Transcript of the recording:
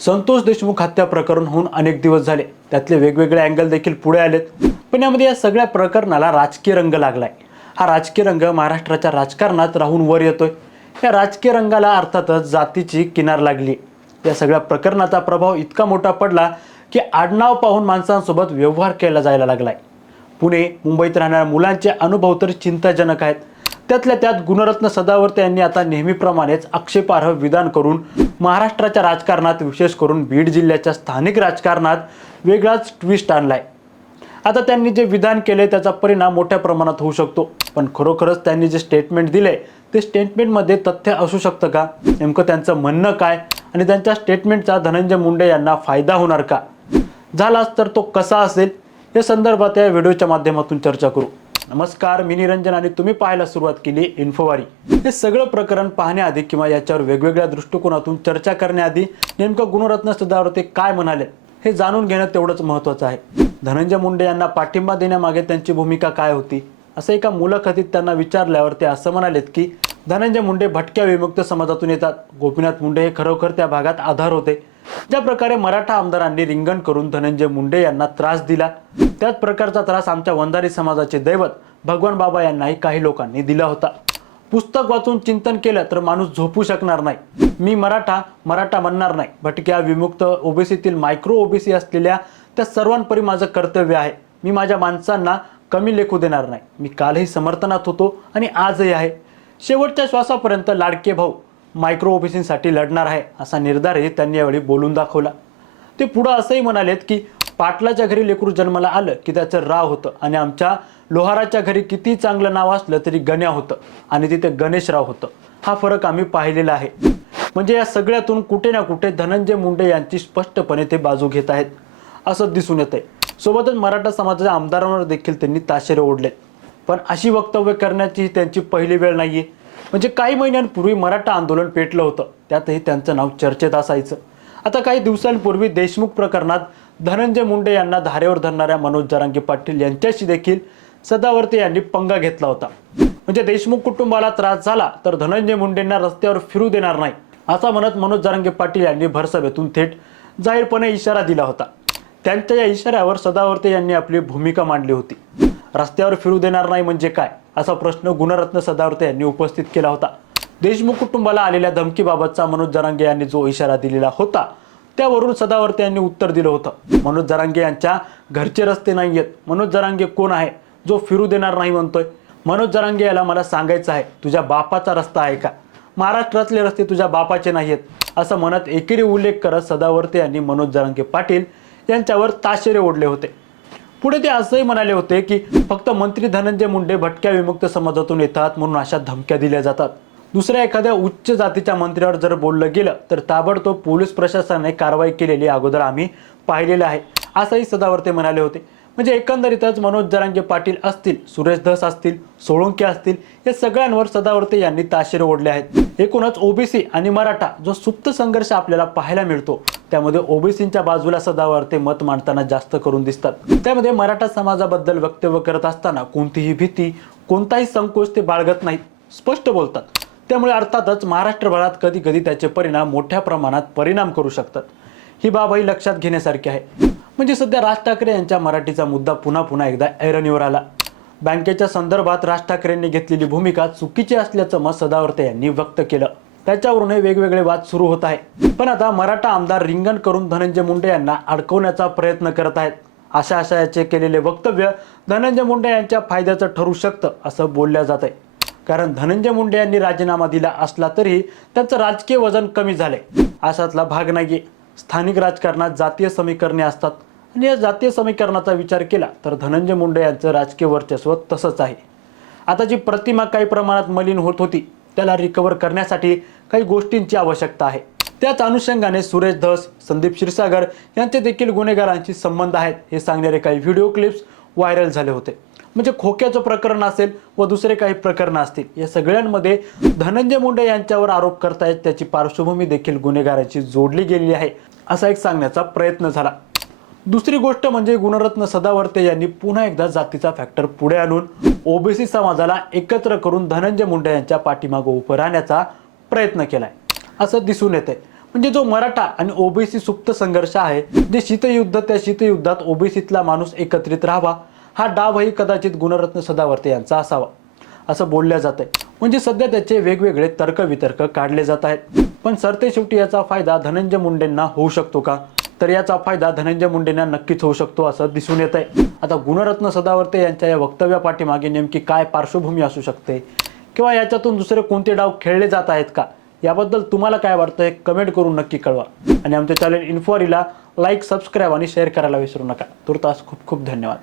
संतोष देशमुख हत्या प्रकरण होऊन अनेक दिवस झाले. त्यातले वेगवेगळे अँगल देखील पुढे आलेत. पण यामध्ये या सगळ्या प्रकरणाला राजकीय रंग लागलाय. हा राजकीय रंग महाराष्ट्राच्या राजकारणात राहून वर येतोय. या राजकीय रंगाला अर्थातच जातीची किनार लागली या सगळ्या प्रकरणाचा प्रभाव इतका मोठा पडला की आडनाव पाहून माणसांसोबत व्यवहार केला जायला लागलाय. पुणे मुंबईत राहणाऱ्या मुलांचे अनुभव तर चिंताजनक आहेत. त्यातल्या त्यात गुणरत्न सदावर्ते यांनी आता नेहमीप्रमाणेच आक्षेपार्ह विधान करून महाराष्ट्राच्या राजकारणात विशेष करून बीड जिल्ह्याच्या स्थानिक राजकारणात वेगळाच ट्विस्ट आणलाय. आता त्यांनी जे विधान केले त्याचा परिणाम मोठ्या प्रमाणात होऊ शकतो. पण खरोखरच त्यांनी जे स्टेटमेंट दिले ते स्टेटमेंटमध्ये तथ्य असू शकतं का? नेमकं त्यांचं म्हणणं काय? आणि त्यांच्या स्टेटमेंटचा धनंजय मुंडे यांना फायदा होणार का? झालाच तर तो कसा असेल? या संदर्भात या व्हिडिओच्या माध्यमातून चर्चा करू. नमस्कार मी निरंजन आणि तुम्ही पाहायला सुरुवात केली इन्फोवारी हे सगळं प्रकरण पाहण्याआधी किंवा याच्यावर वेगवेगळ्या दृष्टिकोनातून चर्चा करण्याआधी नेमकं गुणरत्न सदावर्ते काय म्हणाले हे जाणून घेणं तेवढंच महत्त्वाचं आहे. धनंजय मुंडे यांना पाठिंबा देण्यामागे त्यांची भूमिका काय होती? असं एका मुलाखतीत त्यांना विचारल्यावर ते असं म्हणालेत की धनंजय मुंडे भटक्या विमुक्त समाजातून येतात. गोपीनाथ मुंडे हे खरोखर त्या भागात आधार होते. ज्या प्रकारे मराठा आमदारांनी रिंगण करून धनंजय मुंडे यांना त्रास दिला त्याच प्रकारचा त्रास आमच्या वंधारी समाजाचे दैवत भगवान बाबा यांनाही काही लोकांनी दिला होता. पुस्तक वाचून चिंतन केलं तर माणूस झोपू शकणार नाही. मी मराठा मराठा म्हणणार नाही. भटक्या विमुक्त ओबीसीतील मायक्रो ओबीसी असलेल्या त्या सर्वांपरी माझं कर्तव्य आहे. मी माझ्या माणसांना कमी लेखू देणार नाही. मी कालही समर्थनात होतो आणि आजही आहे. शेवटच्या श्वासापर्यंत लाडके भाऊ मायक्रो ओबीसीसाठी लढणार आहे असा निर्धारही त्यांनी यावेळी बोलून दाखवला. ते पुढं असंही म्हणालेत की पाटलाच्या घरी लेकरू जन्माला आलं की त्याचं राव होतं आणि आमच्या लोहाराच्या घरी किती चांगलं नाव असलं तरी गण्या होतं आणि तिथे गणेशराव होतं. हा फरक आम्ही पाहिलेला आहे. म्हणजे या सगळ्यातून कुठे ना कुठे धनंजय मुंडे यांची स्पष्टपणे ते बाजू घेत आहेत असं दिसून येत आहे सोबतच मराठा समाजाच्या आमदारांवर देखील त्यांनी ताशेरे ओढले पण अशी वक्तव्य करण्याची त्यांची पहिली वेळ नाही आहे म्हणजे काही महिन्यांपूर्वी मराठा आंदोलन पेटलं होतं. त्यातही त्यांचं नाव चर्चेत असायचं. आता काही दिवसांपूर्वी देशमुख प्रकरणात धनंजय मुंडे यांना धारेवर धरणाऱ्या मनोज जरांगे पाटील यांच्याशी देखील सदावर्ते यांनी पंगा घेतला होता. म्हणजे देशमुख कुटुंबाला त्रास झाला तर धनंजय मुंडेंना रस्त्यावर फिरू देणार नाही असा म्हणत मनोज जरांगे पाटील यांनी भरसभेतून थेट जाहीरपणे इशारा दिला होता. त्यांच्या या इशाऱ्यावर सदावर्ते यांनी आपली भूमिका मांडली होती. रस्त्यावर फिरू देणार नाही म्हणजे काय? असा प्रश्न गुणरत्न सदावर्ते यांनी उपस्थित केला होता. देशमुख कुटुंबाला आलेल्या धमकीबाबतचा मनोज जरांगे यांनी जो इशारा दिलेला होता त्यावरून सदावर्ते यांनी उत्तर दिलं होतं. मनोज जरांगे यांच्या घरचे रस्ते नाही आहेत मनोज जरांगे कोण आहे? जो फिरू देणार नाही म्हणतोय. मनोज जरांगे याला मला सांगायचं आहे तुझ्या बापाचा रस्ता आहे का? महाराष्ट्रातले रस्ते तुझ्या बापाचे नाही आहेत असं म्हणत एकेरी उल्लेख करत सदावर्ते यांनी मनोज जरांगे पाटील यांच्यावर ताशेरे ओढले होते. पुढे ते असंही म्हणाले होते की फक्त मंत्री धनंजय मुंडे भटक्या विमुक्त समाजातून येतात म्हणून अशा धमक्या दिल्या जातात. दुसऱ्या एखाद्या उच्च जातीच्या मंत्र्यावर जर बोललं गेलं तर ताबडतोब पोलीस प्रशासनाने कारवाई केलेली अगोदर आम्ही पाहिलेलं आहे. असंही सदावर्ते म्हणाले होते. म्हणजे एकंदरीतच मनोज जरांगे पाटील असतील सुरेश धस असतील सोळंके असतील या सगळ्यांवर सदावर्ते यांनी ताशेरे ओढले आहेत. एकूणच ओबीसी आणि मराठा जो सुप्त संघर्ष आपल्याला पाहायला मिळतो त्यामध्ये ओबीसींच्या बाजूला सदावर्ते मत मांडताना जास्त करून दिसतात. त्यामध्ये मराठा समाजाबद्दल वक्तव्य करत असताना कोणतीही भीती कोणताही संकोच ते बाळगत नाहीत स्पष्ट बोलतात. त्यामुळे अर्थातच महाराष्ट्रभरात कधी कधी त्याचे परिणाम मोठ्या प्रमाणात परिणाम करू शकतात. ही बाबही लक्षात घेण्यासारखी आहे. म्हणजे सध्या राज ठाकरे यांच्या मराठीचा मुद्दा पुन्हा पुन्हा एकदा ऐरणीवर आला. बँकेच्या संदर्भात राज ठाकरेंनी घेतलेली भूमिका चुकीची असल्याचं मत सदावर्ते यांनी व्यक्त केलं. त्याच्यावरून हे वेगवेगळे वाद सुरू होत आहे पण आता मराठा आमदार रिंगण करून धनंजय मुंडे यांना अडकवण्याचा प्रयत्न करत आहेत. अशा अशा याचे केलेले वक्तव्य धनंजय मुंडे यांच्या फायद्याचं ठरू शकतं असं बोलल्या जात आहे कारण धनंजय मुंडे यांनी राजीनामा दिला असला तरी त्यांचं राजकीय वजन कमी झाले अशातला भाग नाही स्थानिक राजकारणात जातीय समीकरणे असतात. आणि या जातीय समीकरणाचा विचार केला तर धनंजय मुंडे यांचं राजकीय वर्चस्व तसंच आहे. आता जी प्रतिमा काही प्रमाणात मलिन होत होती त्याला रिकवर करण्यासाठी काही गोष्टींची आवश्यकता आहे. त्याच अनुषंगाने सुरेश धस संदीप क्षीरसागर यांचे देखील गुन्हेगारांशी संबंध आहेत हे सांगणारे काही व्हिडिओ क्लिप्स व्हायरल झाले होते. म्हणजे खोक्याचं प्रकरण असेल व दुसरे काही प्रकरणं असतील या सगळ्यांमध्ये धनंजय मुंडे यांच्यावर आरोप करतायत त्याची पार्श्वभूमी देखील गुन्हेगारांची जोडली गेलेली आहे असा एक सांगण्याचा प्रयत्न झाला. दुसरी गोष्ट म्हणजे गुणरत्न सदावर्ते यांनी पुन्हा एकदा जातीचा फॅक्टर पुढे आणून ओबीसी समाजाला एकत्र करून धनंजय मुंडे यांच्या पाठीमागं उभं राहण्याचा प्रयत्न केलाय. असं दिसून येते म्हणजे जो मराठा आणि ओबीसी सुप्त संघर्ष आहे जे शीतयुद्ध त्या शीतयुद्धात ओबीसीतला माणूस एकत्रित राहावा हा डावही कदाचित गुणरत्न सदावर्ते यांचा असावा असं बोलल्या जात आहे म्हणजे सध्या त्याचे वेगवेगळे तर्कवितर्क काढले जात आहेत. पण सरते शेवटी याचा फायदा धनंजय मुंडेंना होऊ शकतो का? तर याचा फायदा धनंजय मुंडेंना नक्कीच होऊ शकतो असं दिसून येत आहे आता गुणरत्न सदावर्ते यांच्या या वक्तव्यापाठीमागे नेमकी काय पार्श्वभूमी असू शकते? किंवा याच्यातून दुसरे कोणते डाव खेळले जात आहेत का? याबद्दल तुम्हाला काय वाटतं हे कमेंट करून नक्की कळवा. आणि आमच्या चॅनल इन्फॉरीला लाईक सबस्क्राईब आणि शेअर करायला विसरू नका. तुर्तास खूप खूप धन्यवाद.